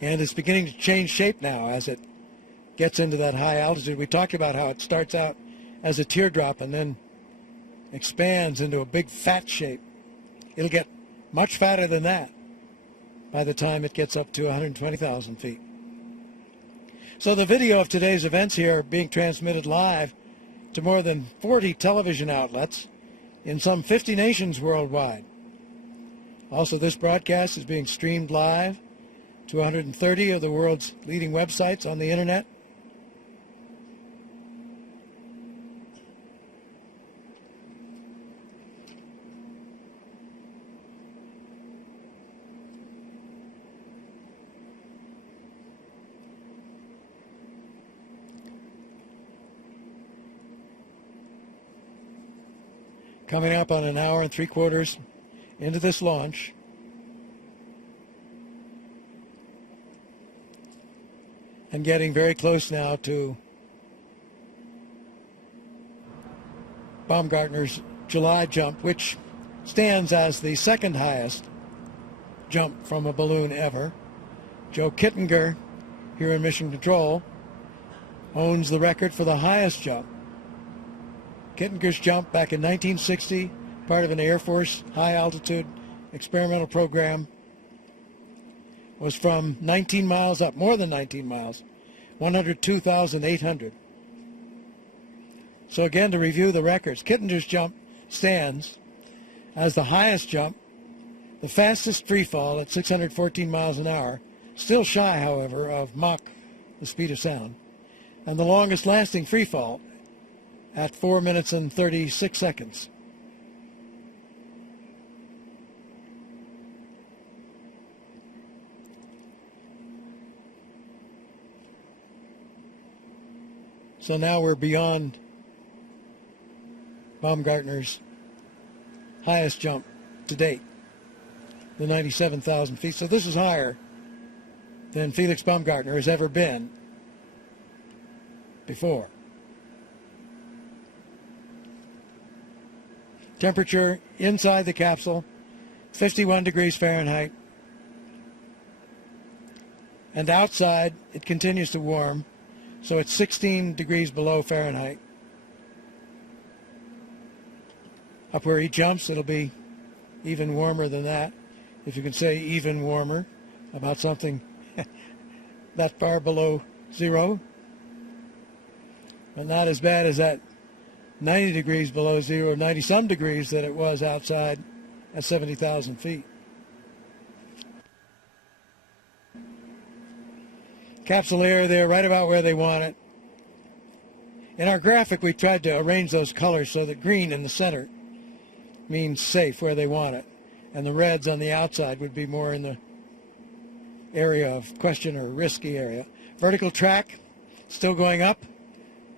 And it's beginning to change shape now as it gets into that high altitude. We talked about how it starts out as a teardrop and then expands into a big fat shape. It'll get much fatter than that by the time it gets up to 120,000 feet. So the video of today's events here are being transmitted live to more than 40 television outlets in some 50 nations worldwide. Also, this broadcast is being streamed live to 130 of the world's leading websites on the internet. Coming up on an hour and 3/4 into this launch. And getting very close now to Baumgartner's July jump, which stands as the second highest jump from a balloon ever. Joe Kittinger, here in Mission Control, owns the record for the highest jump. Kittinger's jump back in 1960, part of an Air Force high-altitude experimental program, was from 19 miles up, more than 19 miles, 102,800. So again, to review the records, Kittinger's jump stands as the highest jump, the fastest free fall at 614 miles an hour, still shy, however, of Mach, the speed of sound, and the longest lasting free fall at 4 minutes and 36 seconds. So now we're beyond Baumgartner's highest jump to date, the 97,000 feet. So this is higher than Felix Baumgartner has ever been before. Temperature inside the capsule, 51 degrees Fahrenheit. And outside, it continues to warm, so it's 16 degrees below Fahrenheit. Up where he jumps, it'll be even warmer than that, if you can say even warmer about something that far below zero. But not as bad as that 90 degrees below zero, 90-some degrees that it was outside at 70,000 feet. Capsule air there right about where they want it. In our graphic, we tried to arrange those colors so that green in the center means safe, where they want it, and the reds on the outside would be more in the area of question or risky area. Vertical track still going up,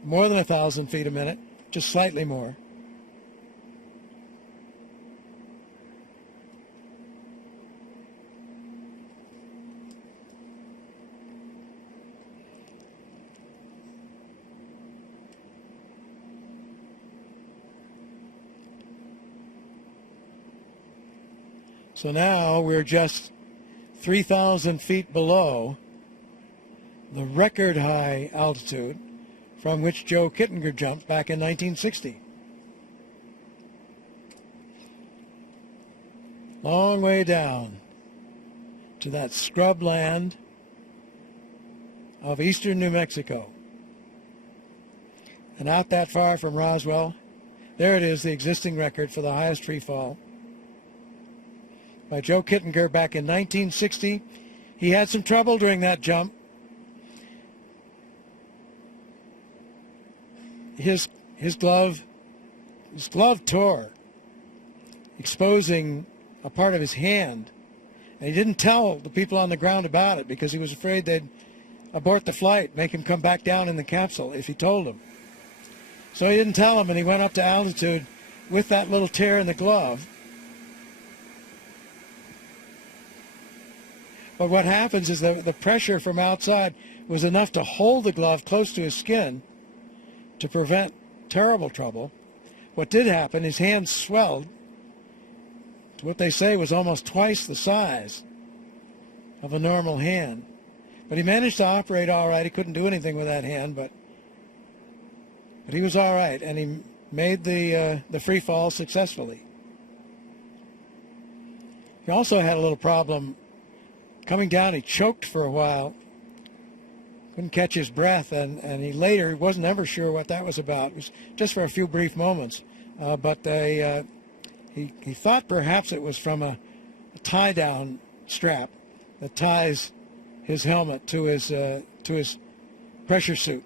more than 1,000 feet a minute. Just slightly more. So now we're just 3,000 feet below the record high altitude from which Joe Kittinger jumped back in 1960. Long way down to that scrub land of eastern New Mexico. And out that far from Roswell, there it is, the existing record for the highest free fall by Joe Kittinger back in 1960. He had some trouble during that jump. His glove tore, exposing a part of his hand. And he didn't tell the people on the ground about it because he was afraid they'd abort the flight, make him come back down in the capsule if he told them. So he didn't tell them, and he went up to altitude with that little tear in the glove. But what happens is that the pressure from outside was enough to hold the glove close to his skin to prevent terrible trouble. What did happen, his hand swelled to what they say was almost twice the size of a normal hand. But he managed to operate all right. He couldn't do anything with that hand, but he was all right, and he made the free fall successfully. He also had a little problem coming down. He choked for a while, couldn't catch his breath, and he later wasn't ever sure what that was about. It was just for a few brief moments, but he thought perhaps it was from a tie-down strap that ties his helmet to his pressure suit.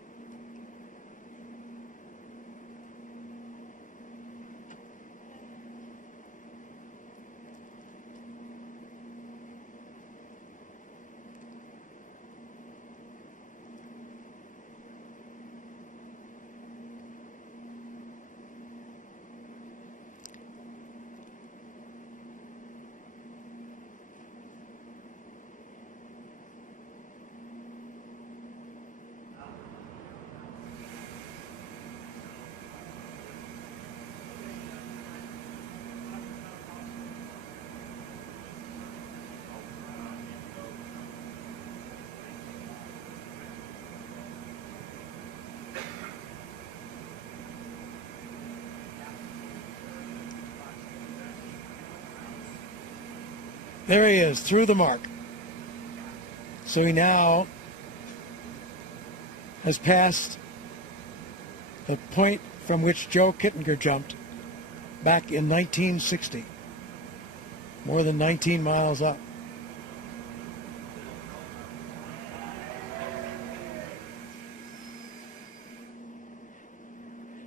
There he is, through the mark. So he now has passed the point from which Joe Kittinger jumped back in 1960. More than 19 miles up.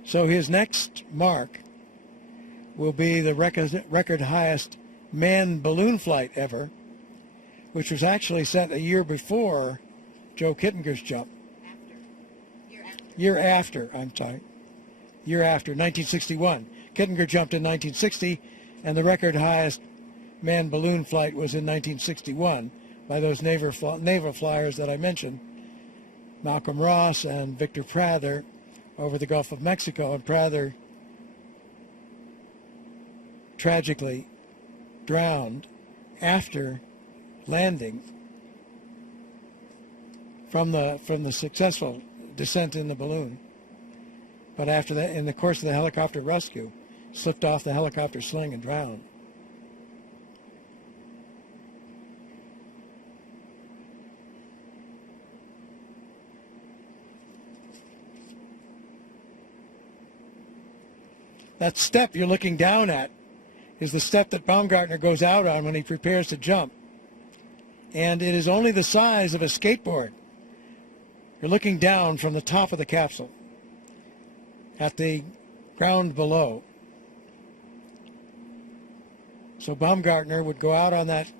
So his next mark will be the record highest manned balloon flight ever, which was actually set a year before Joe Kittinger's jump. Year after, 1961. Kittinger jumped in 1960, and the record highest manned balloon flight was in 1961 by those naval flyers that I mentioned, Malcolm Ross and Victor Prather, over the Gulf of Mexico. And Prather tragically drowned after landing from the successful descent in the balloon. But after that, in the course of the helicopter rescue, slipped off the helicopter sling and drowned. That step you're looking down at is the step that Baumgartner goes out on when he prepares to jump. And it is only the size of a skateboard. You're looking down from the top of the capsule at the ground below. So Baumgartner would go out on that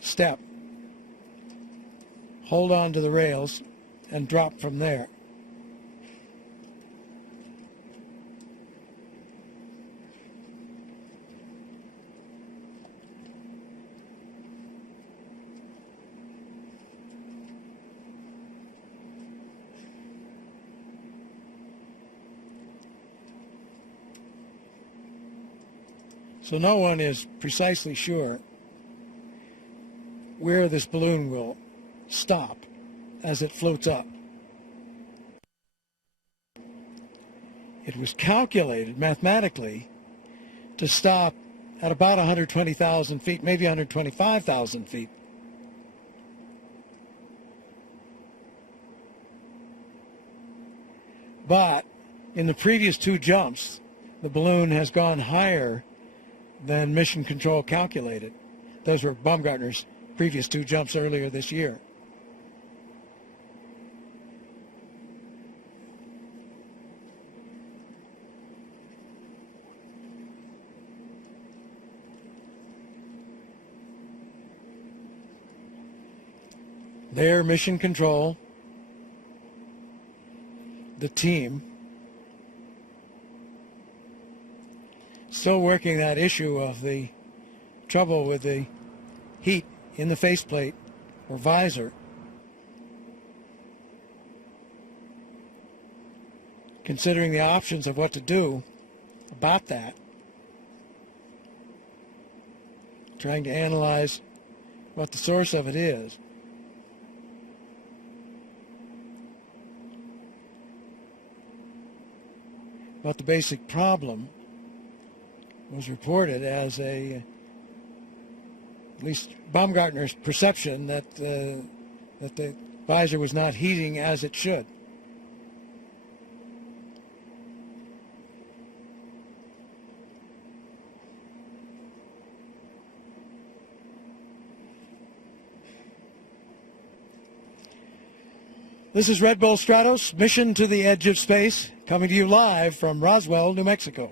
step, hold on to the rails, and drop from there. So no one is precisely sure where this balloon will stop as it floats up. It was calculated mathematically to stop at about 120,000 feet, maybe 125,000 feet. But in the previous two jumps, the balloon has gone higher than Mission Control calculated. Those were Baumgartner's previous two jumps earlier this year. There, Mission Control, the team, still working that issue of the trouble with the heat in the faceplate or visor. Considering the options of what to do about that. Trying to analyze what the source of it is. But the basic problem was reported as at least Baumgartner's perception that that the visor was not heating as it should. This is Red Bull Stratos, Mission to the Edge of Space, coming to you live from Roswell, New Mexico.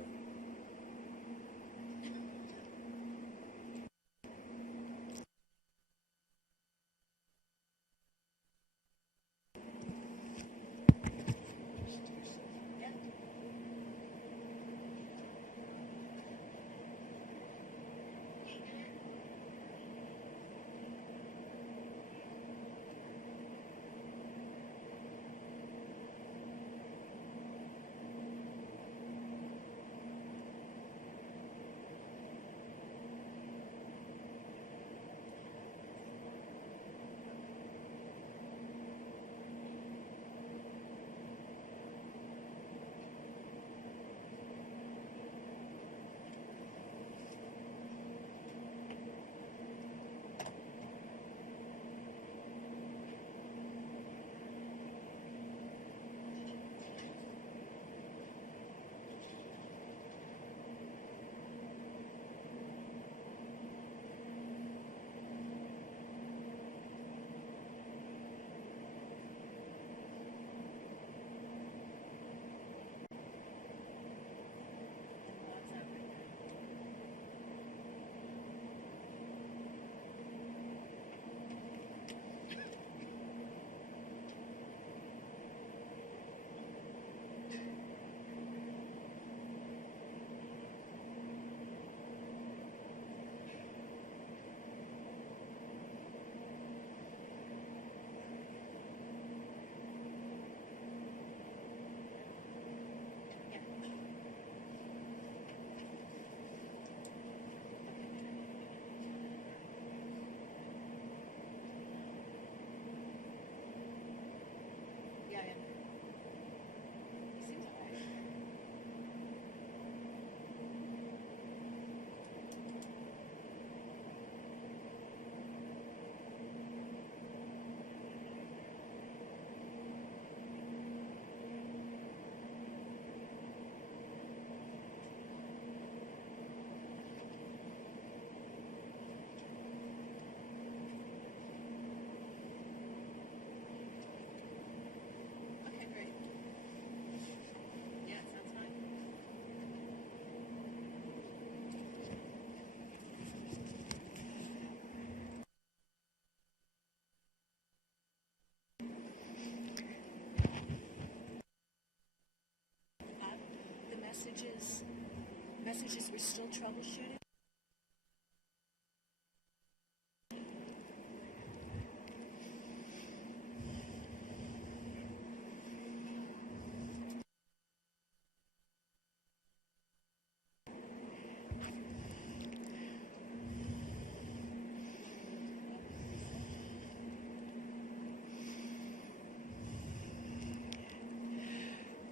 Messages we're still troubleshooting.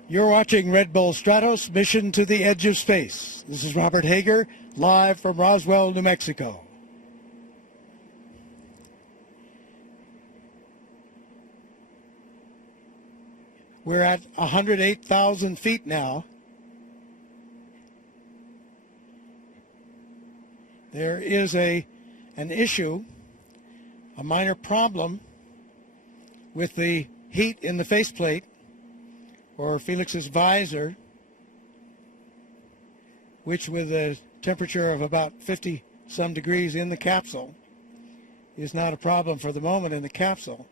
You're watching Red Bull Stratos, Mission to the Edge of Space. This is Robert Hager, live from Roswell, New Mexico. We're at 108,000 feet now. There is an issue, a minor problem with the heat in the faceplate or Felix's visor, which with a temperature of about 50 some degrees in the capsule is not a problem for the moment in the capsule,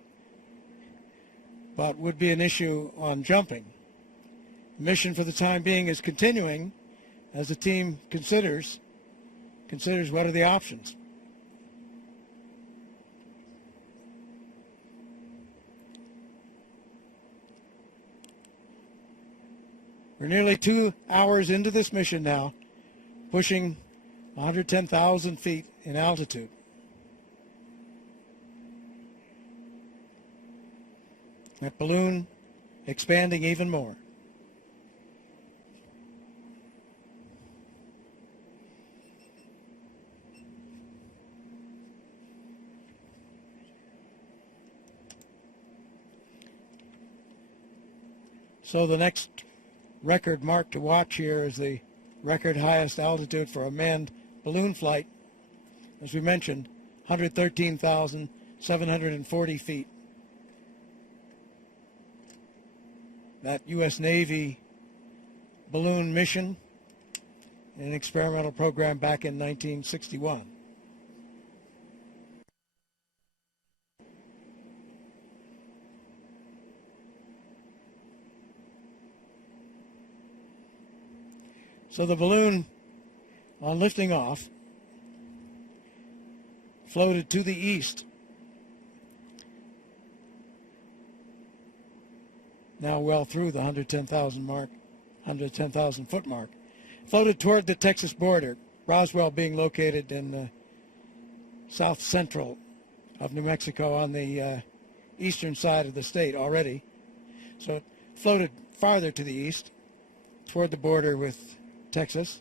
but would be an issue on jumping. The mission for the time being is continuing as the team considers what are the options. We're nearly 2 hours into this mission now, pushing 110,000 feet in altitude. That balloon expanding even more. So the next record mark to watch here is the record highest altitude for a manned balloon flight. As we mentioned, 113,740 feet. That U.S. Navy balloon mission, an experimental program back in 1961. So the balloon, on lifting off, floated to the east. Now well through the 110,000 mark, 110,000 foot mark. Floated toward the Texas border, Roswell being located in the south central of New Mexico on the eastern side of the state already. So it floated farther to the east toward the border with Texas.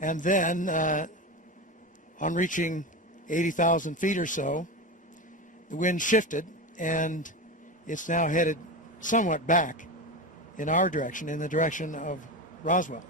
And then on reaching 80,000 feet or so, the wind shifted and it's now headed somewhat back in our direction, in the direction of Roswell.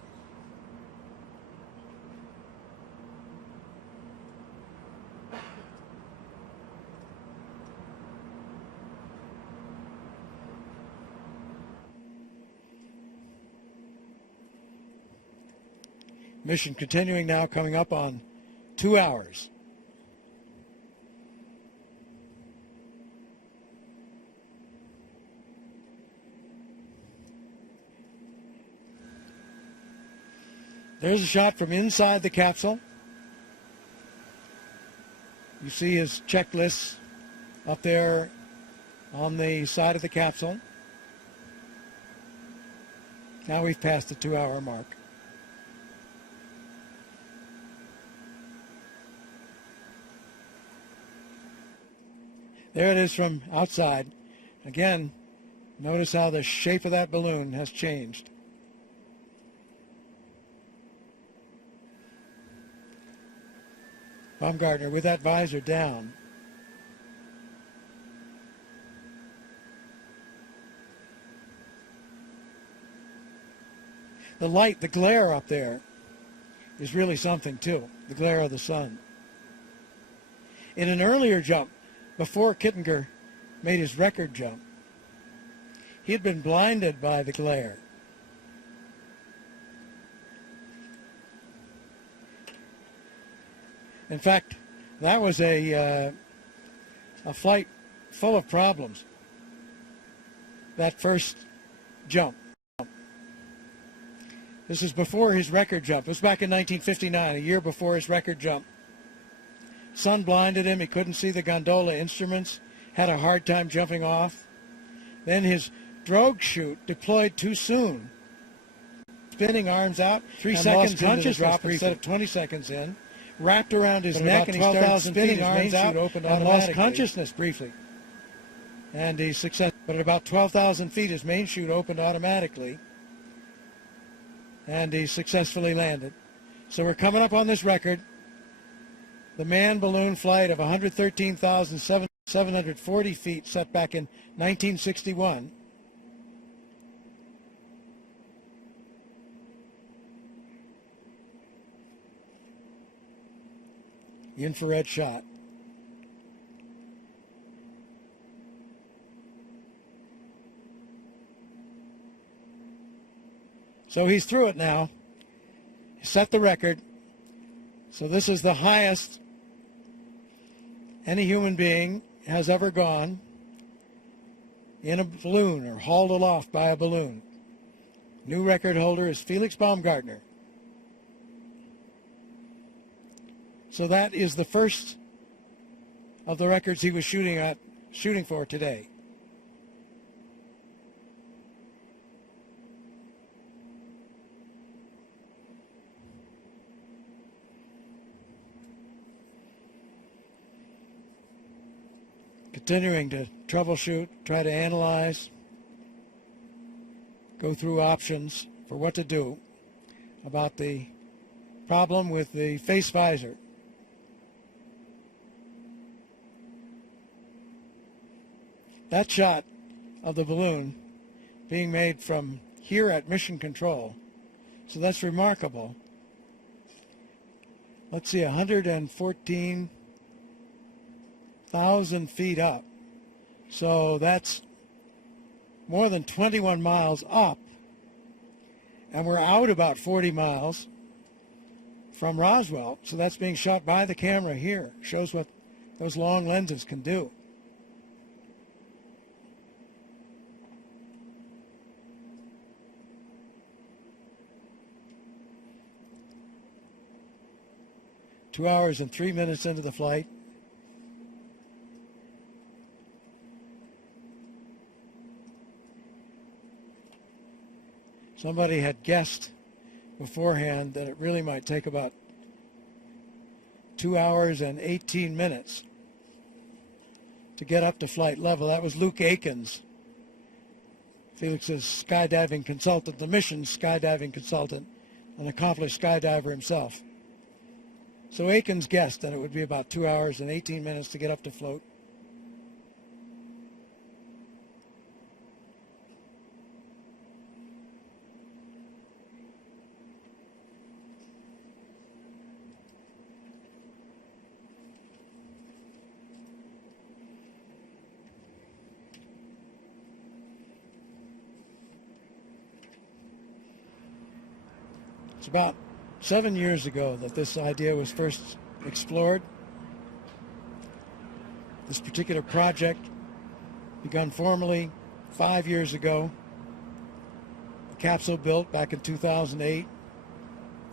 Mission continuing now, coming up on 2 hours. There's a shot from inside the capsule. You see his checklists up there on the side of the capsule. Now we've passed the 2 hour mark. There it is from outside. Again, notice how the shape of that balloon has changed. Baumgartner with that visor down. The light, the glare up there is really something too, the glare of the sun. In an earlier jump, before Kittinger made his record jump, he had been blinded by the glare. In fact, that was a flight full of problems, that first jump. This is before his record jump. It was back in 1959, a year before his record jump. Sun blinded him. He couldn't see the gondola instruments, had a hard time jumping off. Then his drogue chute deployed too soon. Spinning arms out, 3 seconds conscious drop instead of 20 seconds in. Wrapped around his neck and he started spinning arms out and lost consciousness briefly. And he successful, but at about 12,000 feet his main chute opened automatically and he successfully landed. So we're coming up on this record. The manned balloon flight of 113,740 feet set back in 1961. Infrared shot. So he's through it now. He set the record. So this is the highest any human being has ever gone in a balloon or hauled aloft by a balloon. New record holder is Felix Baumgartner. So that is the first of the records he was shooting for today. Continuing to troubleshoot, try to analyze, go through options for what to do about the problem with the face visor. That shot of the balloon being made from here at Mission Control. So that's remarkable. Let's see, 114,000 feet up. So that's more than 21 miles up. And we're out about 40 miles from Roswell. So that's being shot by the camera here. Shows what those long lenses can do. Two hours and 3 minutes into the flight. Somebody had guessed beforehand that it really might take about 2 hours and 18 minutes to get up to flight level. That was Luke Aikens, Felix's skydiving consultant, the mission's skydiving consultant, an accomplished skydiver himself. So Aikens guessed that it would be about 2 hours and 18 minutes to get up to float. It's about 7 years ago that this idea was first explored. This particular project begun formally 5 years ago. The capsule built back in 2008.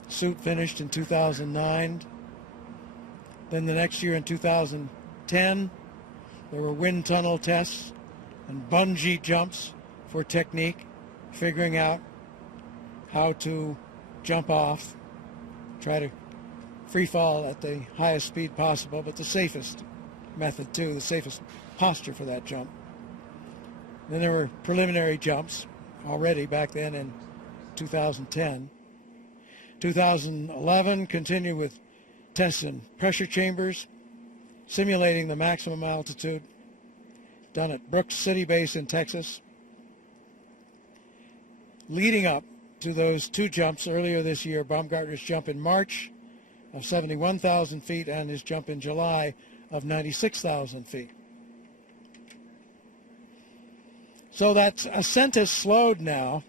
Suit finished in 2009. Then the next year in 2010, there were wind tunnel tests and bungee jumps for technique, figuring out how to jump off, try to free fall at the highest speed possible, but the safest method too, the safest posture for that jump. Then there were preliminary jumps already back then in 2010. 2011 continued with tests in pressure chambers, simulating the maximum altitude, done at Brooks City Base in Texas. Leading up to those two jumps earlier this year, Baumgartner's jump in March of 71,000 feet and his jump in July of 96,000 feet. So that ascent has slowed now.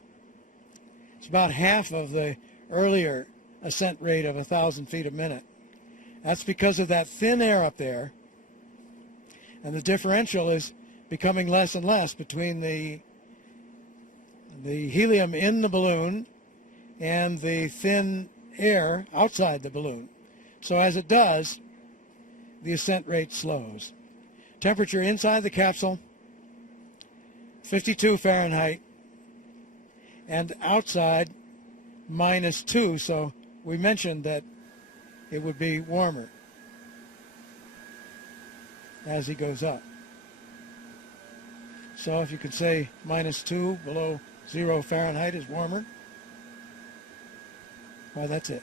It's about half of the earlier ascent rate of 1,000 feet a minute. That's because of that thin air up there, and the differential is becoming less and less between the helium in the balloon and the thin air outside the balloon. So as it does, the ascent rate slows. Temperature inside the capsule, 52 Fahrenheit, and outside -2, so we mentioned that it would be warmer as he goes up. So if you could say -2 below 0 Fahrenheit is warmer, well, that's it.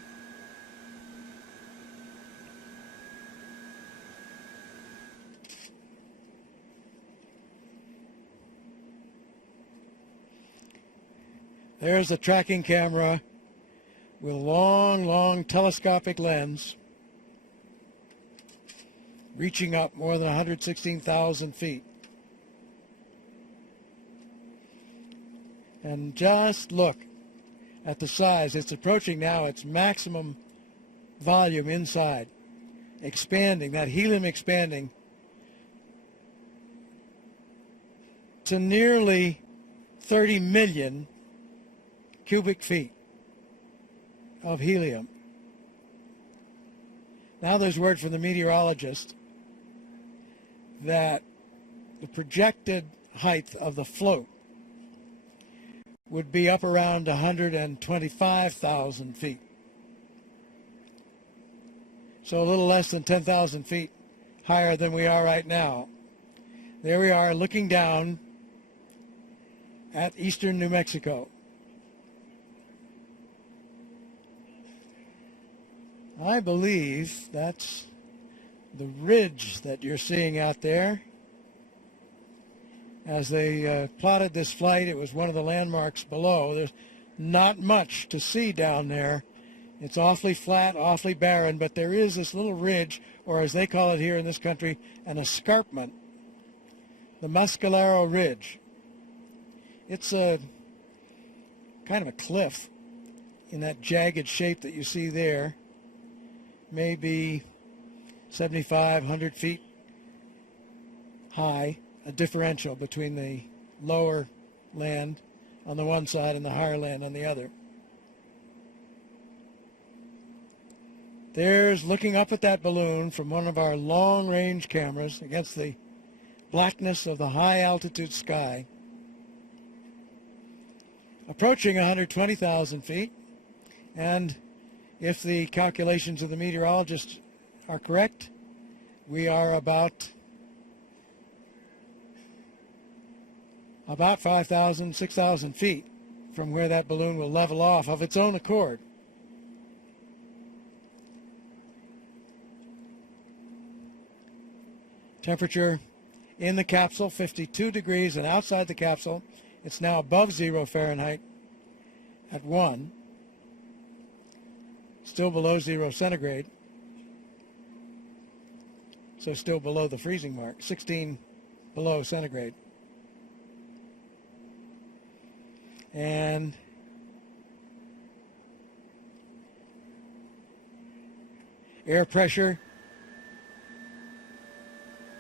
There's the tracking camera with a long, long telescopic lens reaching up more than 116,000 feet. And just look at the size. It's approaching now its maximum volume inside, expanding, that helium expanding to nearly 30 million cubic feet of helium. Now there's word from the meteorologist that the projected height of the float would be up around 125,000 feet. So a little less than 10,000 feet higher than we are right now. There we are looking down at eastern New Mexico. I believe that's the ridge that you're seeing out there. As they plotted this flight, it was one of the landmarks below. There's not much to see down there. It's awfully flat, awfully barren, but there is this little ridge, or as they call it here in this country, an escarpment, the Muscalero Ridge. It's a kind of a cliff in that jagged shape that you see there, maybe 75, 100 feet high, a differential between the lower land on the one side and the higher land on the other. There's looking up at that balloon from one of our long-range cameras against the blackness of the high-altitude sky, approaching 120,000 feet, and if the calculations of the meteorologists are correct, we are about 5,000, 6,000 feet from where that balloon will level off of its own accord. Temperature in the capsule, 52 degrees, and outside the capsule, it's now above 0 Fahrenheit at 1, still below 0 centigrade, so still below the freezing mark, 16 below centigrade. And air pressure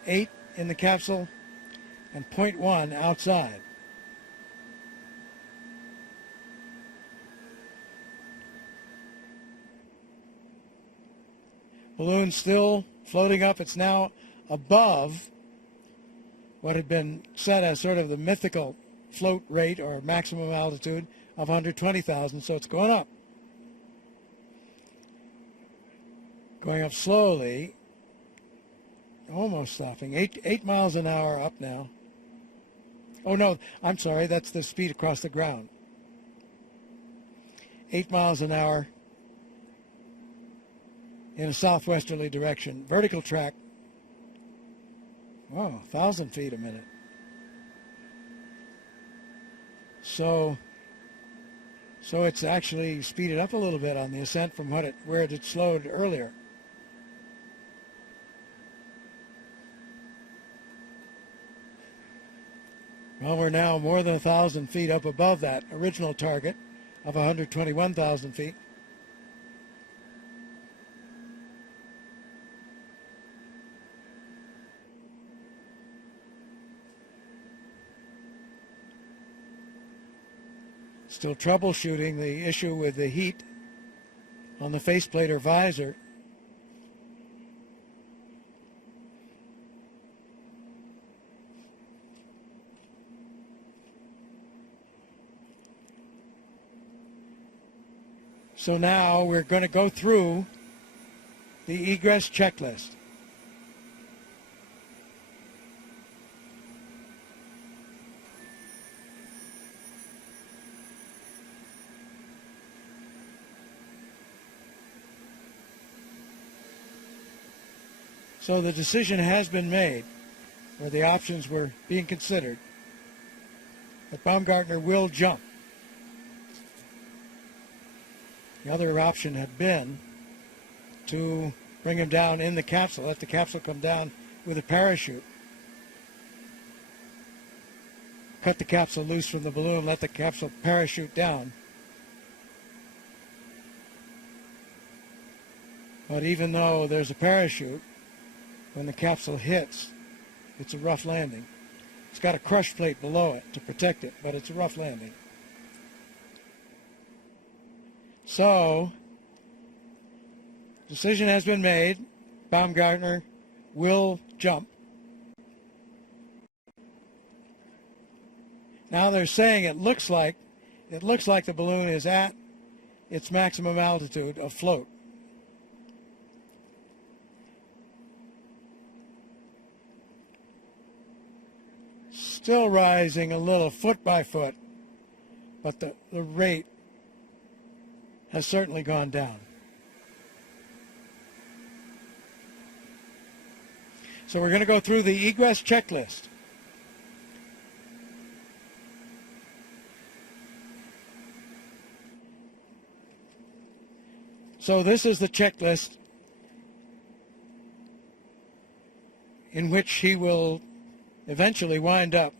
8 in the capsule and 0.1 outside. Balloon still floating up. It's now above what had been set as sort of the mythical float rate or maximum altitude of 120,000, so it's going up. Going up slowly, almost stopping. 8 miles an hour up now. Oh no, I'm sorry, that's the speed across the ground. 8 miles an hour in a southwesterly direction. Vertical track, 1,000 feet a minute. So it's actually speeded up a little bit on the ascent from where it had slowed earlier. Well, we're now more than 1,000 feet up above that original target of 121,000 feet. Still troubleshooting the issue with the heat on the faceplate or visor. So now we're going to go through the egress checklist. So the decision has been made, where the options were being considered, that Baumgartner will jump. The other option had been to bring him down in the capsule, let the capsule come down with a parachute. Cut the capsule loose from the balloon, let the capsule parachute down. But even though there's a parachute, when the capsule hits, it's a rough landing. It's got a crush plate below it to protect it, but it's a rough landing. So, decision has been made. Baumgartner will jump. Now they're saying it looks like the balloon is at its maximum altitude of float. Still rising a little foot by foot, but the rate has certainly gone down. So we're going to go through the egress checklist. So this is the checklist in which he will eventually wind up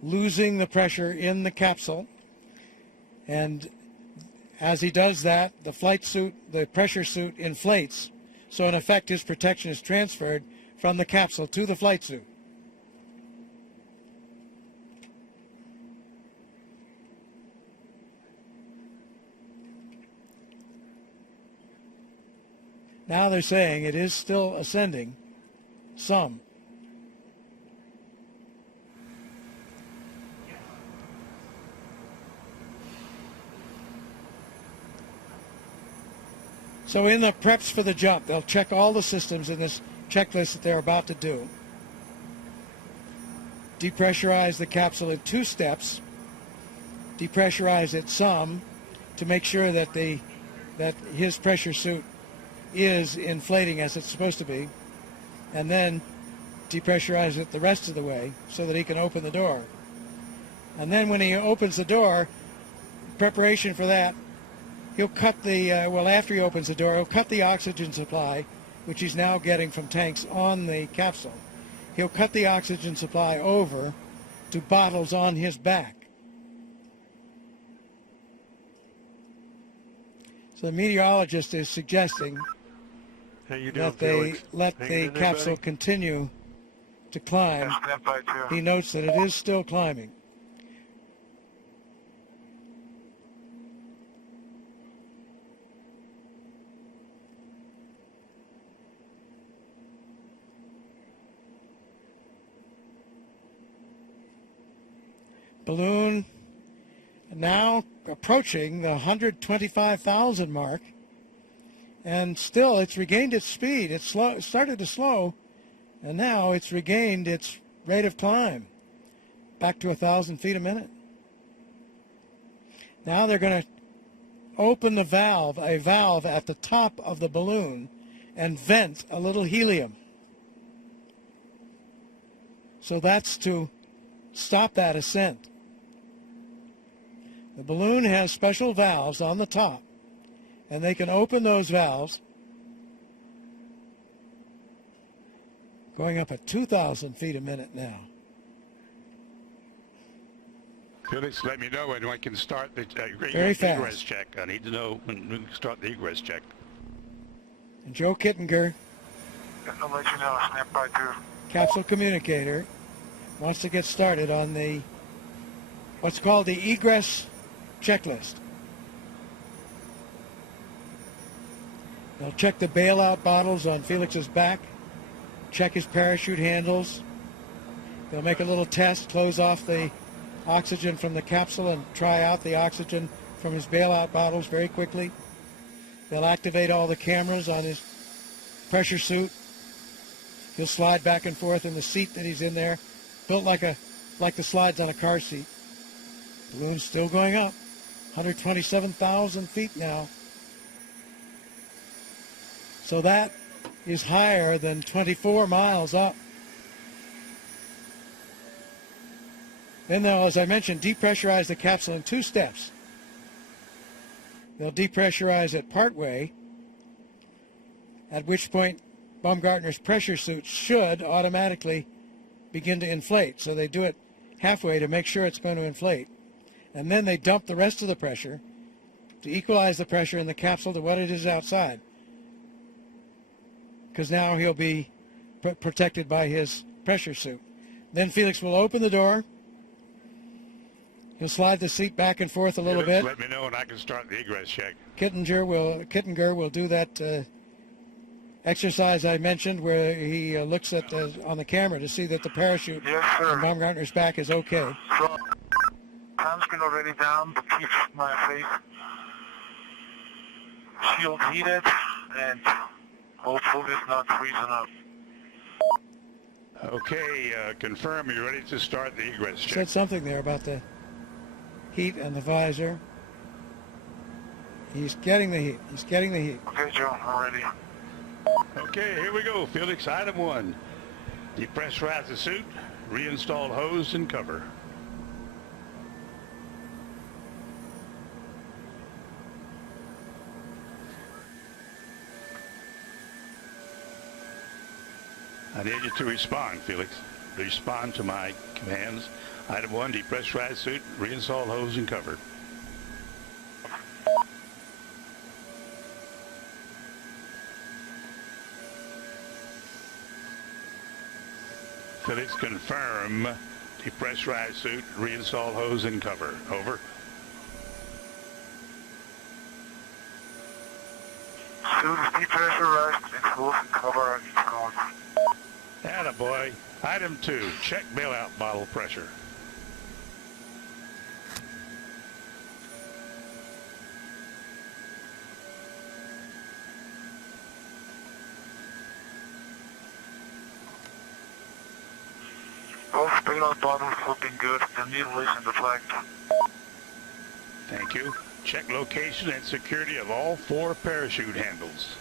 losing the pressure in the capsule. And as he does that, the flight suit, the pressure suit inflates. So in effect, his protection is transferred from the capsule to the flight suit. Now they're saying it is still ascending some. So in the preps for the jump, they'll check all the systems in this checklist that they're about to do. Depressurize the capsule in 2 steps. Depressurize it some to make sure that his pressure suit is inflating as it's supposed to be, and then depressurize it the rest of the way so that he can open the door. And then when he opens the door, preparation for that, he'll cut the, after he opens the door, he'll cut the oxygen supply, which he's now getting from tanks on the capsule. He'll cut the oxygen supply over to bottles on his back. So the meteorologist is suggesting that they let the capsule continue to climb. He notes that it is still climbing. Balloon now approaching the 125,000 mark, and still it's regained its speed. It started to slow, and now it's regained its rate of climb back to 1,000 feet a minute. Now they're going to open a valve at the top of the balloon and vent a little helium. So that's to stop that ascent. The balloon has special valves on the top, and they can open those valves going up at 2,000 feet a minute now. Felix, let me know when I can start the fast. egress check. I need to know when we can start the egress check. And Joe Kittinger, I'll let you know. Snap by 2. capsule communicator, wants to get started on the what's called the egress checklist. They'll check the bailout bottles on Felix's back, check his parachute handles. They'll make a little test, close off the oxygen from the capsule and try out the oxygen from his bailout bottles very quickly. They'll activate all the cameras on his pressure suit. He'll slide back and forth in the seat that he's in there, built like the slides on a car seat. Balloon's still going up, 127,000 feet now. So that is higher than 24 miles up. Then they'll, as I mentioned, depressurize the capsule in 2 steps. They'll depressurize it partway, at which point Baumgartner's pressure suit should automatically begin to inflate. So they do it halfway to make sure it's going to inflate. And then they dump the rest of the pressure to equalize the pressure in the capsule to what it is outside. Because now he'll be protected by his pressure suit. Then Felix will open the door. He'll slide the seat back and forth a little bit. Let me know when I can start the egress check. Kittinger will do that exercise I mentioned, where he looks at on the camera to see that the parachute on Baumgartner's back is okay. So, sunscreen already down, but keep my face shield heated, and hopefully it's not freezing up. Okay, confirm you're ready to start the egress check. Said something there about the heat and the visor. He's getting the heat. He's getting the heat. Okay, Joe, I'm ready. Okay, here we go. Felix, item 1. Depressurize the suit, reinstall hose and cover. I need you to respond, Felix. Respond to my commands. Item 1, depressurize suit, reinstall hose and cover. Felix, confirm. Depressurize suit, reinstall hose and cover. Over. Suit is depressurized and hose and cover are installed. Attaboy. Item 2, check bailout bottle pressure. Both bailout bottles looking good. The needle is in the flag. Thank you. Check location and security of all 4 parachute handles.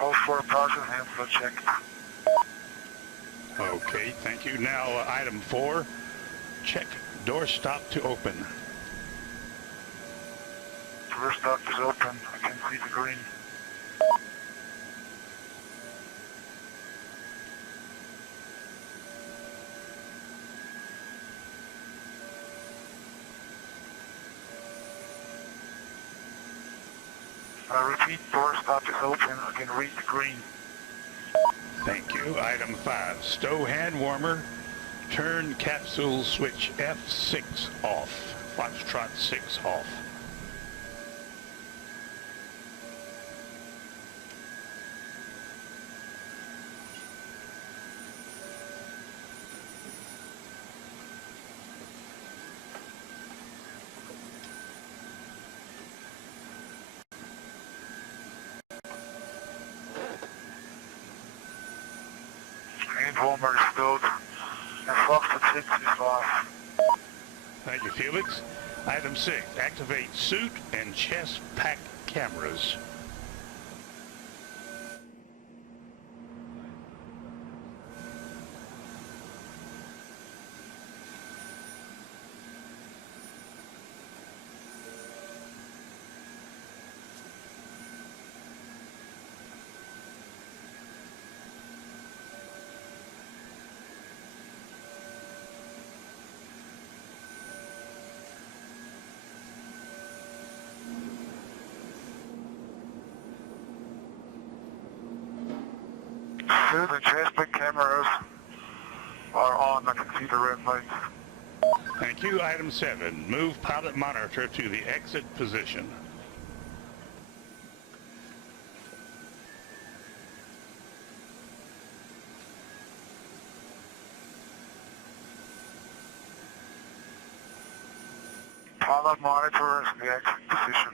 All 4 parachute handles are checked. Okay, thank you. Now, item 4, check door stop to open. Door stop is open. I can see the green. I repeat, door stop is open. I can read the green. Thank you. Item 5, stow hand warmer, turn capsule switch F6 off. Foxtrot 6 off. Hand warmer is stowed. And Foxtrot 6 is off. Thank you, Felix. Item 6, activate suit and chest pack cameras. Suit and chest pack cameras are on. I can see the red lights. Thank you. Item 7, move pilot monitor to the exit position. Pilot monitor is in the exit position.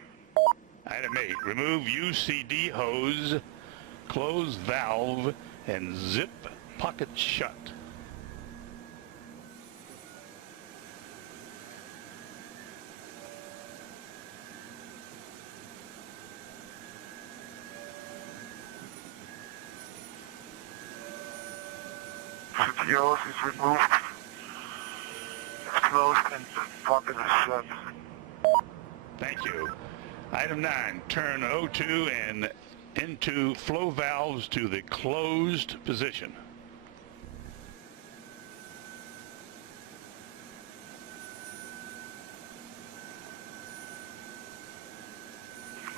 Item 8, remove UCD hose, close valve, and zip pocket shut. CTOs is removed. It's closed and the pocket is shut. Thank you. Item 9, turn O2 and into flow valves to the closed position.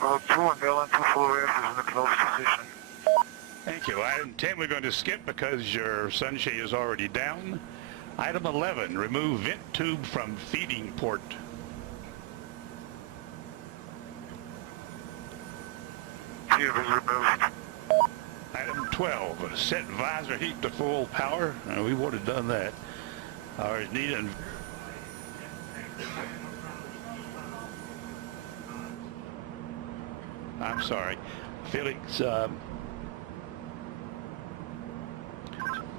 Well, 2 and L2 flow valve is in the closed position. Thank you. Item 10 we're going to skip because your sunshade is already down. Item 11, remove vent tube from feeding port. Tube is removed. Item 12, set visor heat to full power. We would have done that. Or need an I'm sorry, Felix.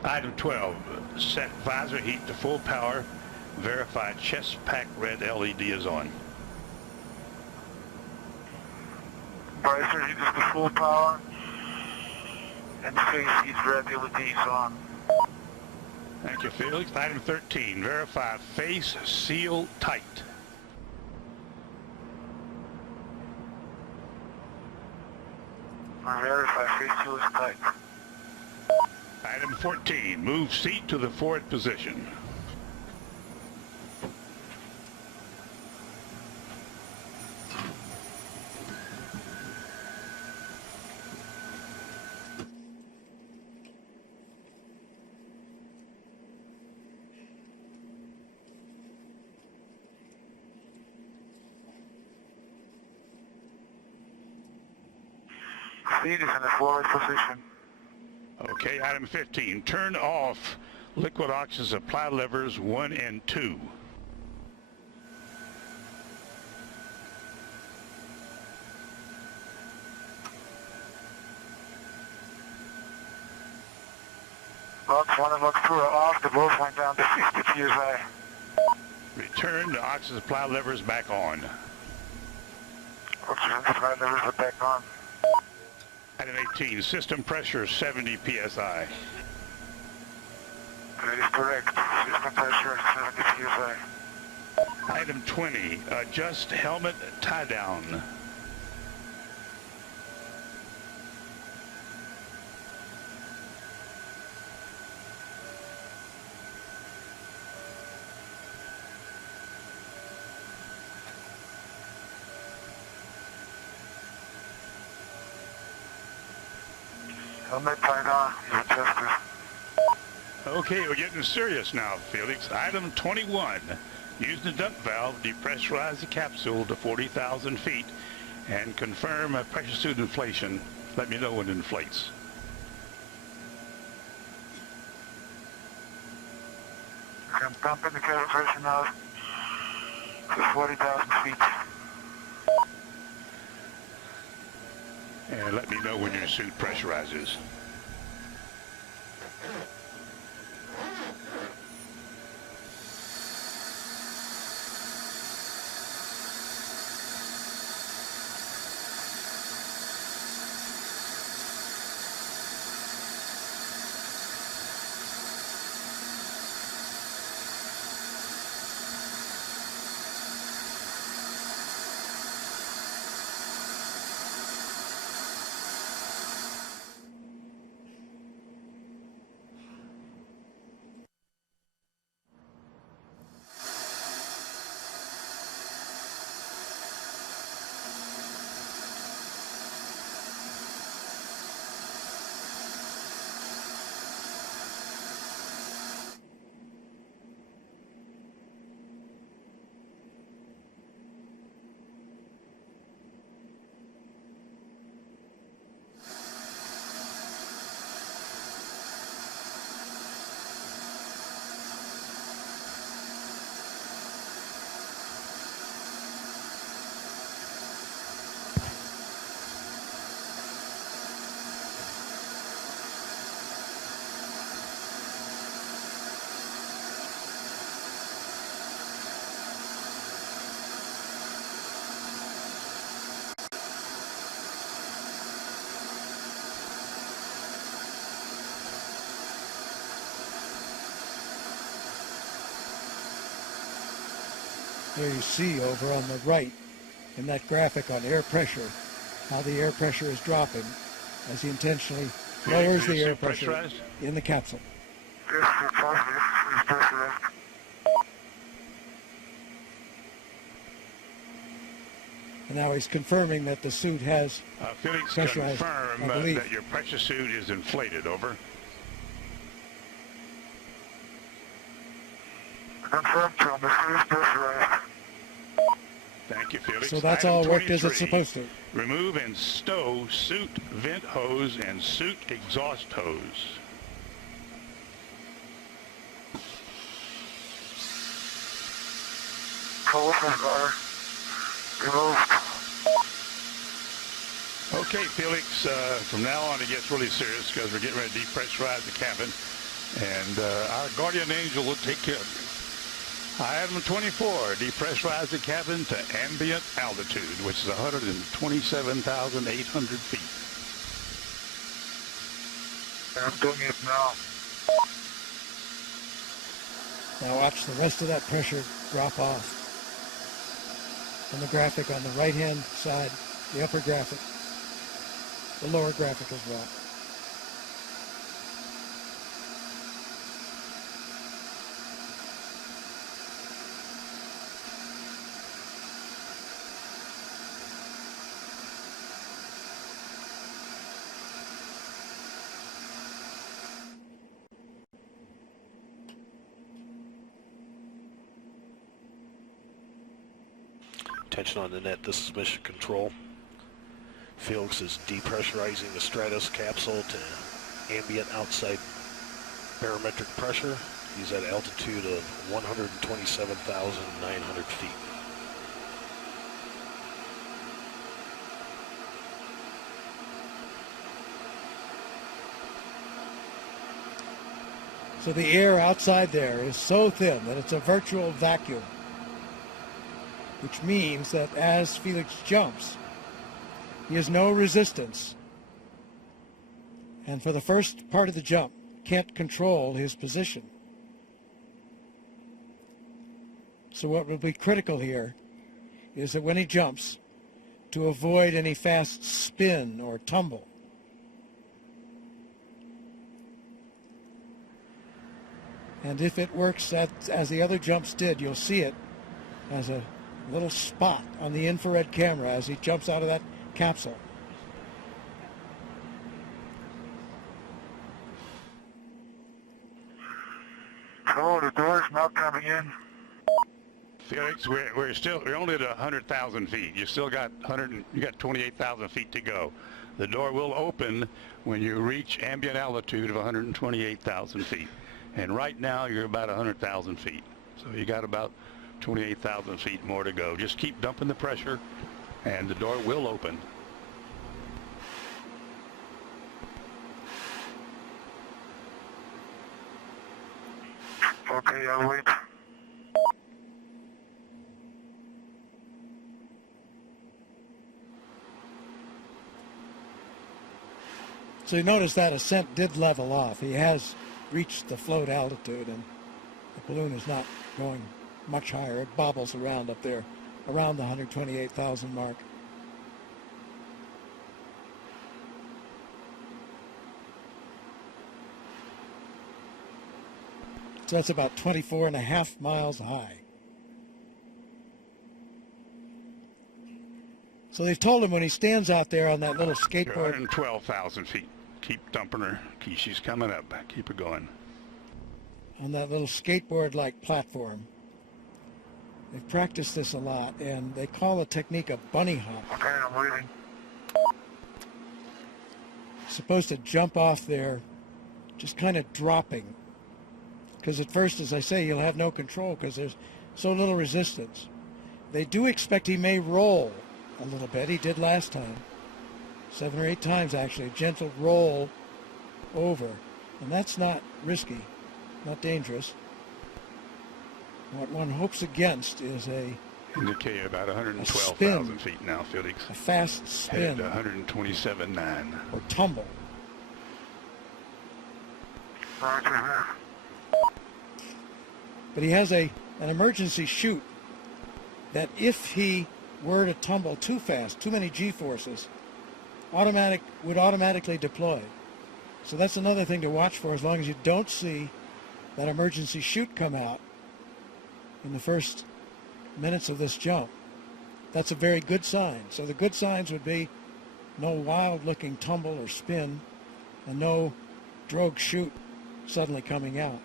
Item 12, set visor heat to full power. Verify chest pack red LED is on. Pricer, he does the full power. And the face seat's ready with these on. Thank you, Felix. Item 13, verify face seal tight. Verify face seal is tight. Item 14, move seat to the forward position. Seat is in the forward position. Okay, item 15, turn off liquid oxygen supply levers 1 and 2. Box 1 and box 2 are off. The both went down to 60 psi. Return the oxygen supply levers back on. Oxygen supply levers are back on. Item 18, system pressure 70 psi. That is correct. System pressure 70 psi. Item 20, adjust helmet tie down. Helmet tied on. You adjusted. Okay, we're getting serious now, Felix. Item 21, use the duct valve, depressurize the capsule to 40,000 feet, and confirm a pressure suit inflation. Let me know when it inflates. I'm pumping the cabin pressure now to 40,000 feet. And let me know when your suit pressurizes. There you see over on the right in that graphic on air pressure, how the air pressure is dropping as he intentionally lowers the air pressure in the capsule. Yes, it's pressurized. And now he's confirming that the suit has Felix, pressurized, confirm I believe. that your pressure suit is inflated, over. Confirmed to him, the suit is pressurized. Thank you, Felix. So that's Item all worked as 23, it's supposed to. Remove and stow suit vent hose and suit exhaust hose. Collision guard removed. Okay, Felix, from now on it gets really serious because we're getting ready to depressurize the cabin, and our guardian angel will take care of you. Item 24, depressurize the cabin to ambient altitude, which is 127,800 feet. I'm doing it now. Now watch the rest of that pressure drop off. On the graphic on the right-hand side, the upper graphic, the lower graphic as well. Attention on the net, this is Mission Control. Felix is depressurizing the Stratos capsule to ambient outside barometric pressure. He's at altitude of 127,900 feet. So the air outside there is so thin that it's a virtual vacuum, which means that as Felix jumps, he has no resistance, and for the first part of the jump, can't control his position. So what will be critical here is that when he jumps, to avoid any fast spin or tumble. And if it works as the other jumps did, you'll see it as a little spot on the infrared camera as he jumps out of that capsule. Oh, the door's not coming in. Felix, we're only at 100,000 feet. You still got 28,000 feet to go. The door will open when you reach ambient altitude of 128,000 feet. And right now you're about 100,000 feet. So you got about 28,000 feet more to go. Just keep dumping the pressure and the door will open. Okay, I'll wait. So you notice that ascent did level off. He has reached the float altitude and the balloon is not going much higher. It bobbles around up there, around the 128,000 mark. So that's about 24.5 miles high. So they've told him when he stands out there on that little skateboard. 112,000 feet. Keep dumping her. She's coming up. Keep her going. On that little skateboard-like platform. They've practiced this a lot, and they call the technique a bunny hop. Okay, I'm waiting. Supposed to jump off there, just kind of dropping. Because at first, as I say, you'll have no control because there's so little resistance. They do expect he may roll a little bit. He did last time. 7 or 8 times, actually. A gentle roll over. And that's not risky, not dangerous. What one hopes against is a Indicated about 112,000 feet now, Felix. A fast spin. Headed to 127.9. Or tumble. Roger. But he has an emergency chute that if he were to tumble too fast, too many G-forces, would automatically deploy. So that's another thing to watch for as long as you don't see that emergency chute come out in the first minutes of this jump. That's a very good sign. So the good signs would be no wild-looking tumble or spin and no drogue chute suddenly coming out.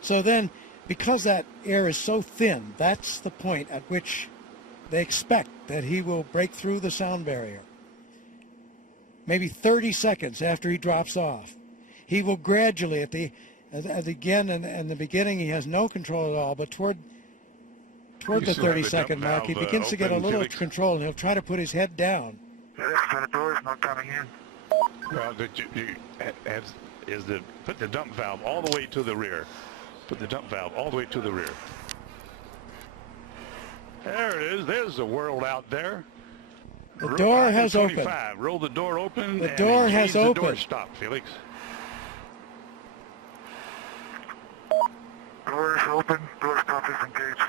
So then, because that air is so thin, that's the point at which they expect that he will break through the sound barrier. Maybe 30 seconds after he drops off. He will gradually, again in the beginning, he has no control at all, but toward toward You the still have the 30-second dump mark. He valve, begins to get a open, little Felix? control, and he'll try to put his head down. Yes, the door is not coming in. Well, put the dump valve all the way to the rear. Put the dump valve all the way to the rear. There it is. There's the world out there. The door has opened. 25. Roll the door open. The and door has engage the door opened. stop, Felix. Door is open, door stop is engaged.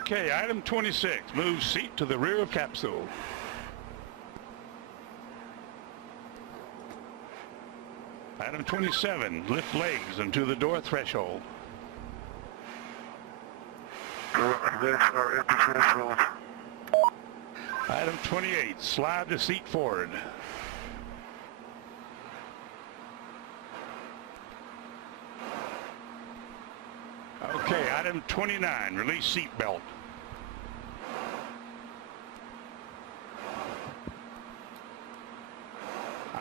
Okay, item 26. Move seat to the rear of capsule. Item 27. Lift legs into the door threshold. Door and legs are at the threshold. Item 28. Slide the seat forward. Okay, item 29. Release seat belt.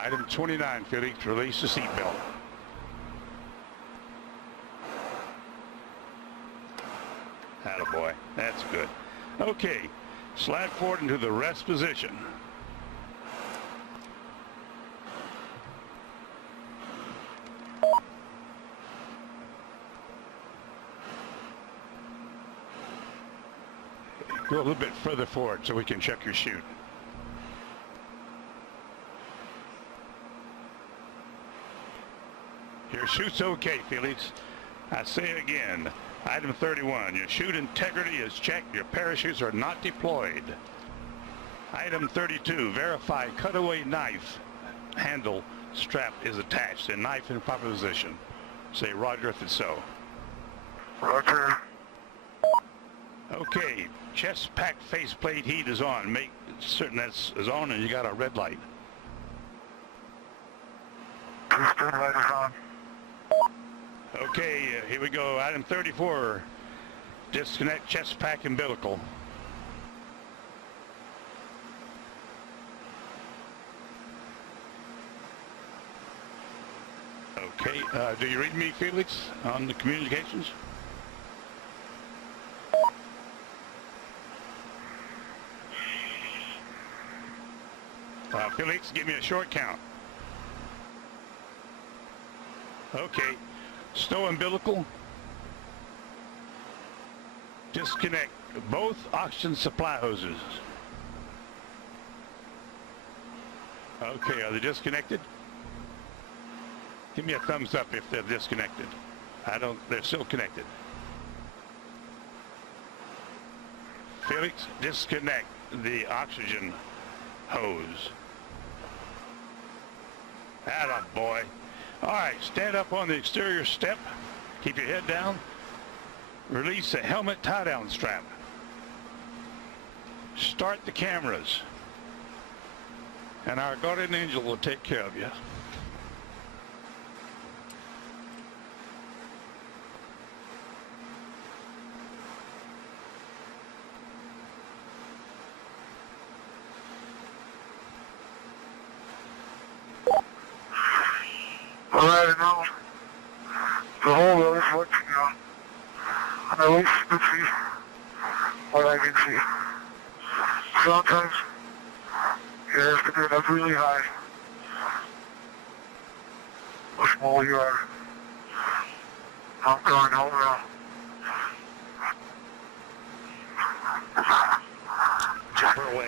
Item 29, Felix, release the seat belt. Attaboy, that's good. Okay, slide forward into the rest position. Go a little bit further forward so we can check your chute. Your chute's okay, Felix. I say it again. Item 31, your chute integrity is checked. Your parachutes are not deployed. Item 32, verify cutaway knife handle strap is attached and knife in proper position. Say roger if it's so. Roger. Okay, chest pack faceplate heat is on. Make certain that's is on and you got a red light. Piston light is on. Okay, here we go. Item 34, disconnect chest pack umbilical. Okay, do you read me, Felix, on the communications? Felix, give me a short count. Okay, stow umbilical. Disconnect both oxygen supply hoses. Okay, are they disconnected? Give me a thumbs up if they're disconnected. They're still connected. Felix, disconnect the oxygen hose. Attaboy. All right, stand up on the exterior step. Keep your head down. Release the helmet tie-down strap. Start the cameras. And our guardian angel will take care of you. All right, now the whole road is working now. And at least you can see what I can see. Sometimes you have to get up really high. How small you are. I'm going home now. Jumper away.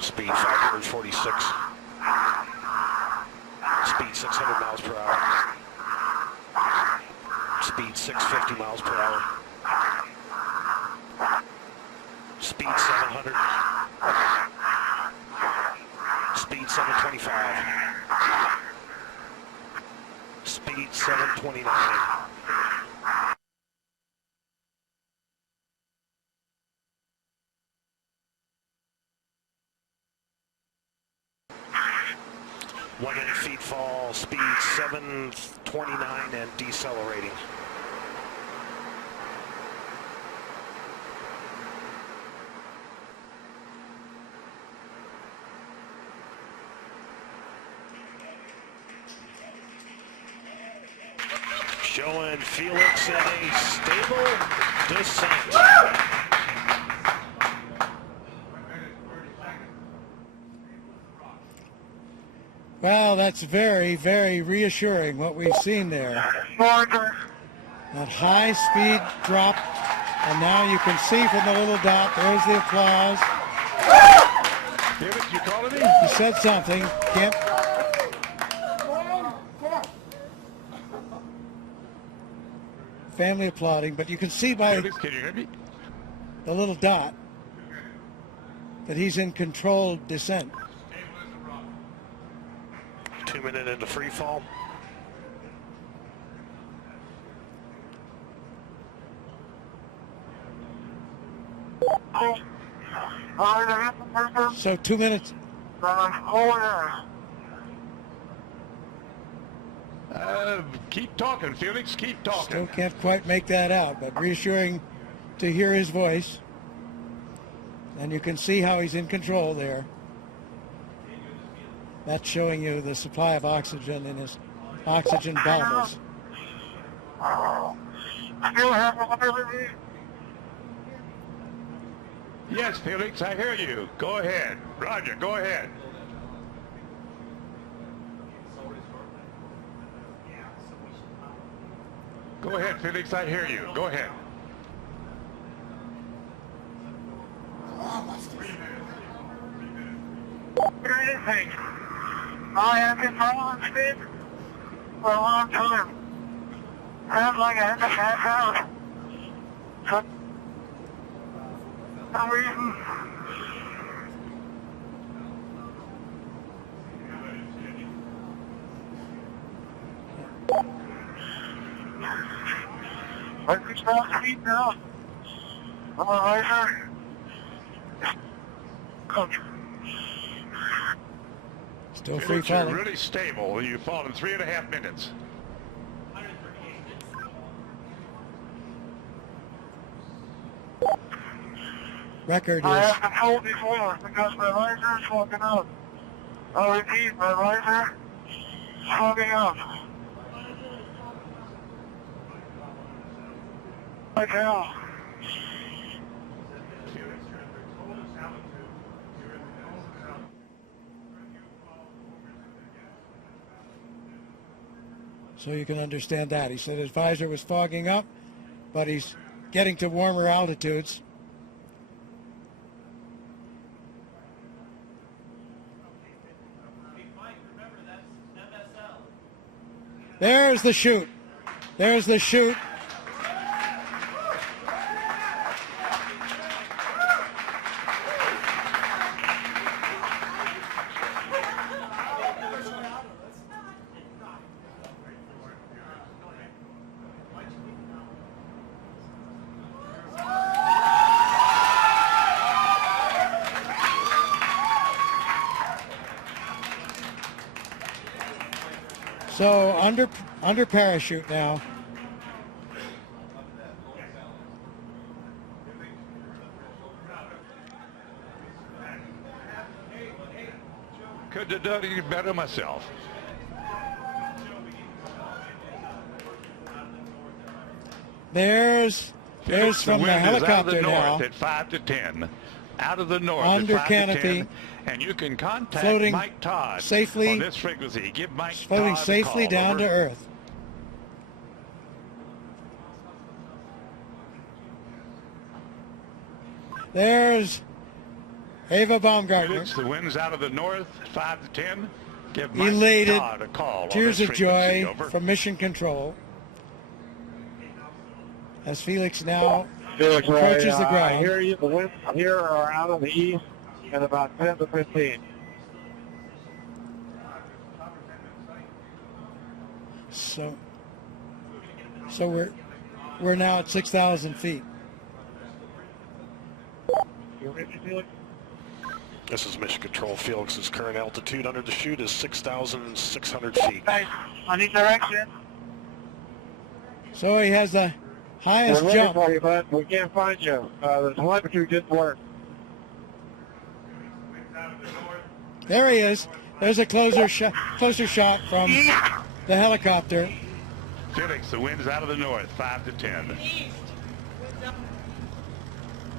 Speed 546. Speed 600 miles per hour. Speed 650 miles per hour. Speed 700. Speed 725. Speed 729. 1 inch feet fall, speed 729 and decelerating. Showing Felix in a stable descent. Well, that's very, very reassuring what we've seen there. Roger. That high speed drop, and now you can see from the little dot, there's the applause. Felix, you calling me? He said something. Can't. Family applauding, but you can see by Felix, can you hear me? the little dot that he's in controlled descent. 2 minutes into free fall. So 2 minutes. Keep talking, Felix. Keep talking. Still can't quite make that out, but reassuring to hear his voice. And you can see how he's in control there. That's showing you the supply of oxygen in his oxygen bottles. Yes, Felix, I hear you. Go ahead. Roger, go ahead. Go ahead, Felix, I hear you. Go ahead. I have been following speed for a long time. I have like a half out. For some reason. I can stop speed now. I'm a riser. Come. Still free Felix, you're falling. really stable. You've fallen 3.5 minutes. Record I is have been told before because my riser is fogging up. I'll repeat, my riser is fogging up. Like hell. so you can understand that. He said his visor was fogging up, but he's getting to warmer altitudes. There's the chute. There's the chute. So under parachute now. Could have done it better myself. There's Felix, from the wind is out of helicopter the now. north at 5 to 10. Out of the north Under at 5 canopy, to 10. And you can contact floating Mike Todd safely, on this frequency. Give Mike floating Todd safely a call. down Over. to Earth. There's Ava Baumgartner, Felix, the wind's out of the north at 5 to 10. Give Mike elated, Todd a call. tears on of this joy frequency. Over. from Mission Control as Felix now Felix, approaches the I ground. hear you. The winds here are out of the east at about 10 to 15. So we're now at 6,000 feet. You ready, Felix? This is Mission Control. Felix's current altitude under the chute is 6,600 feet. Guys, on each direction. So he has the highest We're looking jump. for you, bud. We can't find you. The telemetry didn't work. There he is. There's a closer shot from the helicopter. Felix, the wind's out of the north, 5 to 10.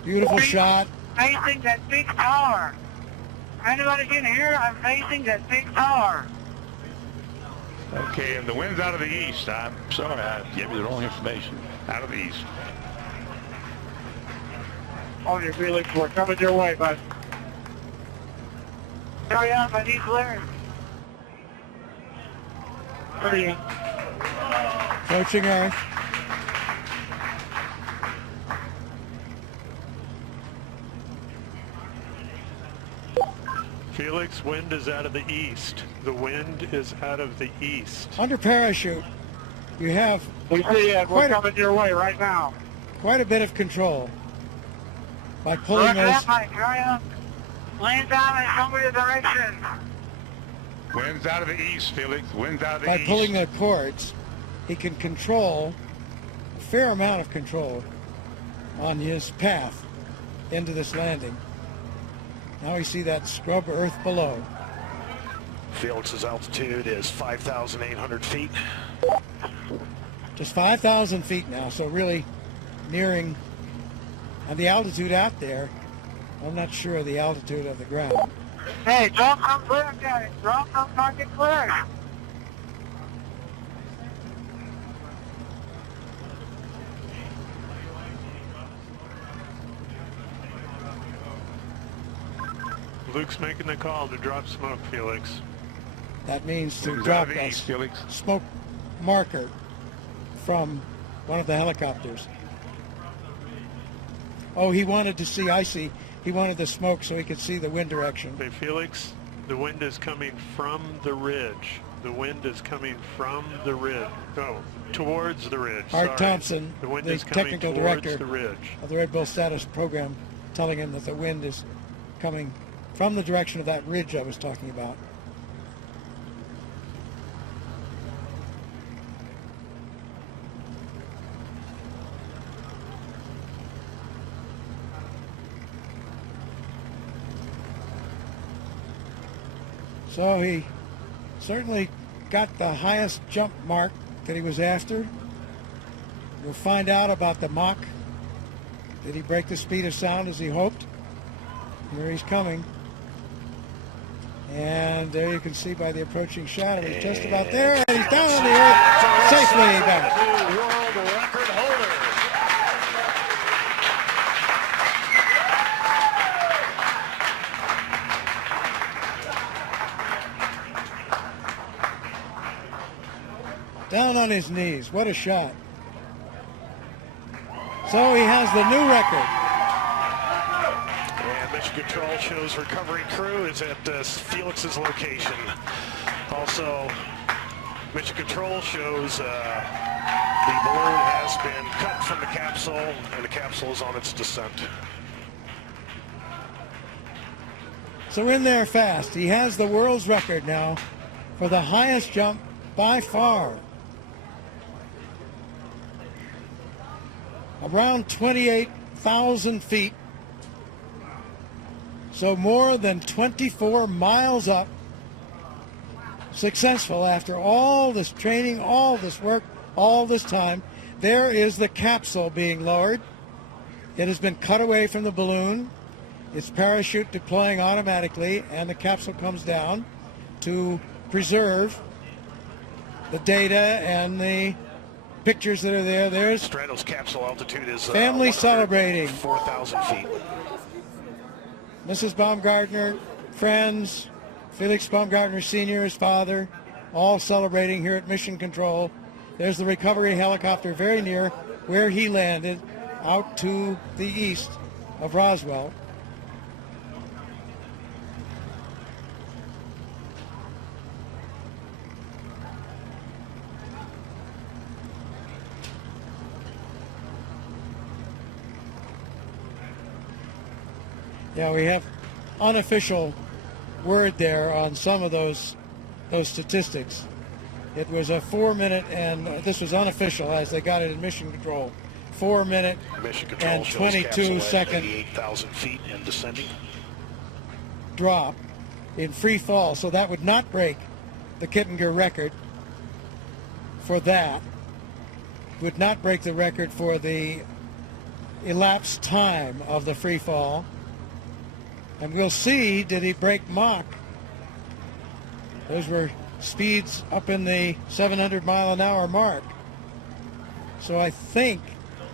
Beautiful shot. Facing that big tower. Anybody can hear? I'm facing that big tower. Okay, and the wind's out of the east. I'm sorry, I gave you the wrong information. Out of the east. Oh, your Felix, we're coming your way, bud. Hurry up, I need clearance. Hurry up. Approaching Earth. Felix, wind is out of the east. The wind is out of the east. Under parachute, you have We see it. We're Quite a- coming your way right now. quite a bit of control by pulling Roger those. that, Mike. Hurry up. Land down and show me the direction. Wind's out of the east, Felix. Wind's out of the By east. pulling the cords, he can control a fair amount of control on his path into this landing. Now we see that scrub earth below. Felix's altitude is 5,800 feet. Just 5,000 feet now, so really nearing, and the altitude out there, I'm not sure of the altitude of the ground. Hey, don't come clear, guys. Don't come target clear. Luke's making the call to drop smoke, Felix. That means to Wind's drop out of the a east, Felix. smoke marker from one of the helicopters. Oh, he wanted to see, I see, he wanted the smoke so he could see the wind direction. Hey, Felix, the wind is coming from the ridge. The wind is coming from the ridge. Oh, towards the ridge. Art Sorry. Thompson, the wind the is coming technical towards director the ridge. of the Red Bull status program, telling him that the wind is coming from the direction of that ridge I was talking about. So he certainly got the highest jump mark that he was after. We'll find out about the Mach. Did he break the speed of sound as he hoped? Here he's coming. And there you can see by the approaching shadow, he's just about there, and he's down on the earth, safely back. New world record holder. Down on his knees. What a shot. So he has the new record. And Mission Control shows recovery crew is at Felix's location. Also, Mission Control shows the balloon has been cut from the capsule, and the capsule is on its descent. So in there fast. He has the world's record now for the highest jump by far. Around 28,000 feet. So more than 24 miles up. Successful after all this training, all this work, all this time. There is the capsule being lowered. It has been cut away from the balloon. Its parachute deploying automatically, and the capsule comes down to preserve the data and the pictures that are there. There's Stratos capsule altitude is family celebrating. 4,000 feet. Mrs. Baumgartner, friends, Felix Baumgartner Sr., his father, all celebrating here at Mission Control. There's the recovery helicopter very near where he landed, out to the east of Roswell. Yeah, we have unofficial word there on some of those statistics. It was a 4 minute, and this was unofficial as they got it in mission control. 4 minute Mission control and shows 22 capsule at second 88,000 feet and descending. drop in free fall. So that would not break the Kittinger record for that. Would not break the record for the elapsed time of the free fall. And we'll see, did he break Mach? Those were speeds up in the 700 mile an hour mark. So I think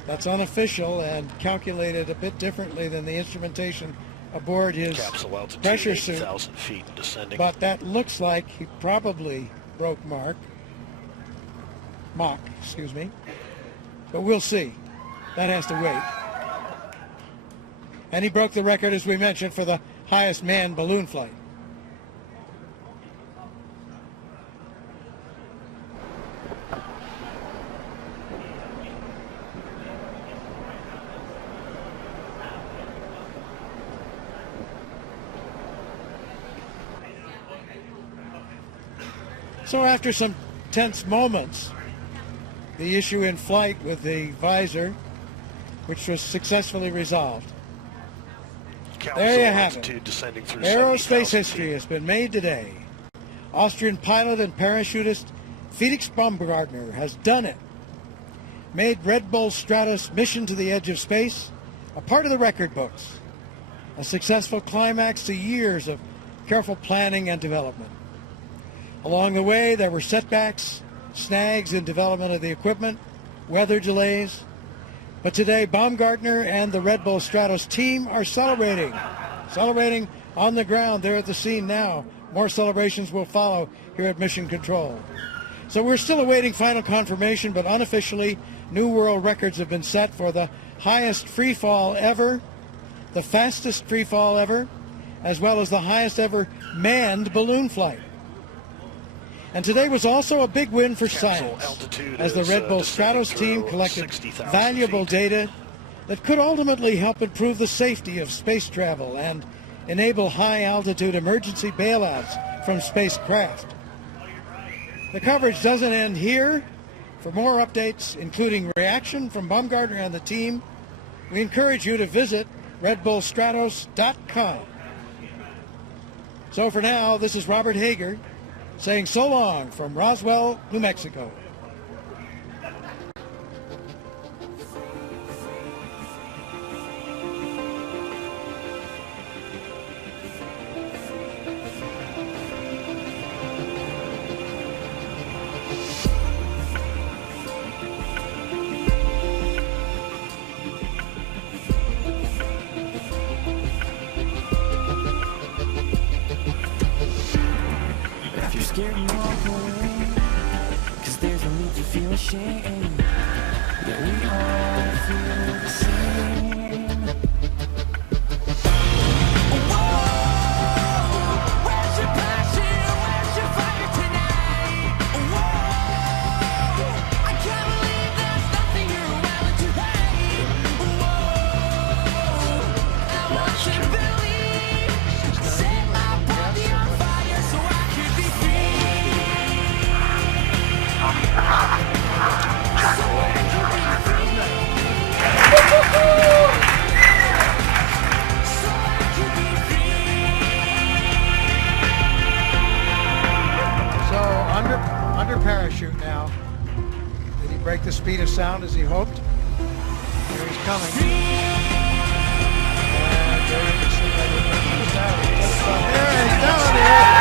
that's unofficial and calculated a bit differently than the instrumentation aboard his Capsule altitude pressure suit. 8,000 feet and descending. But that looks like he probably broke Mach, excuse me. But we'll see. That has to wait. And he broke the record, as we mentioned, for the highest manned balloon flight. So after some tense moments, the issue in flight with the visor, which was successfully resolved. There you have it. Descending through Aerospace 70,000 history feet. has been made today. Austrian pilot and parachutist Felix Baumgartner has done it. Made Red Bull Stratos mission to the edge of space a part of the record books. A successful climax to years of careful planning and development. Along the way, there were setbacks, snags in development of the equipment, weather delays. But today, Baumgartner and the Red Bull Stratos team are celebrating on the ground. They're at the scene now. More celebrations will follow here at Mission Control. So we're still awaiting final confirmation, but unofficially, new world records have been set for the highest free fall ever, the fastest free fall ever, as well as the highest ever manned balloon flight. And today was also a big win for science, as the Red Bull Stratos team collected valuable data that could ultimately help improve the safety of space travel and enable high-altitude emergency bailouts from spacecraft. The coverage doesn't end here. For more updates, including reaction from Baumgartner and the team, we encourage you to visit redbullstratos.com. So for now, this is Robert Hager, saying so long from Roswell, New Mexico. Scared and walk away, 'cause there's no need to feel ashamed. Yeah, we all feel the same. Whoa, where's your passion? Where's your fire tonight? Whoa, I can't believe there's nothing you're willing to hate. Whoa, I want you to believe. Set my body on fire so I could be free. So under parachute now. Did he break the speed of sound as he hoped? Here he's coming. And there you can see that he breaks the sound. There he's down here.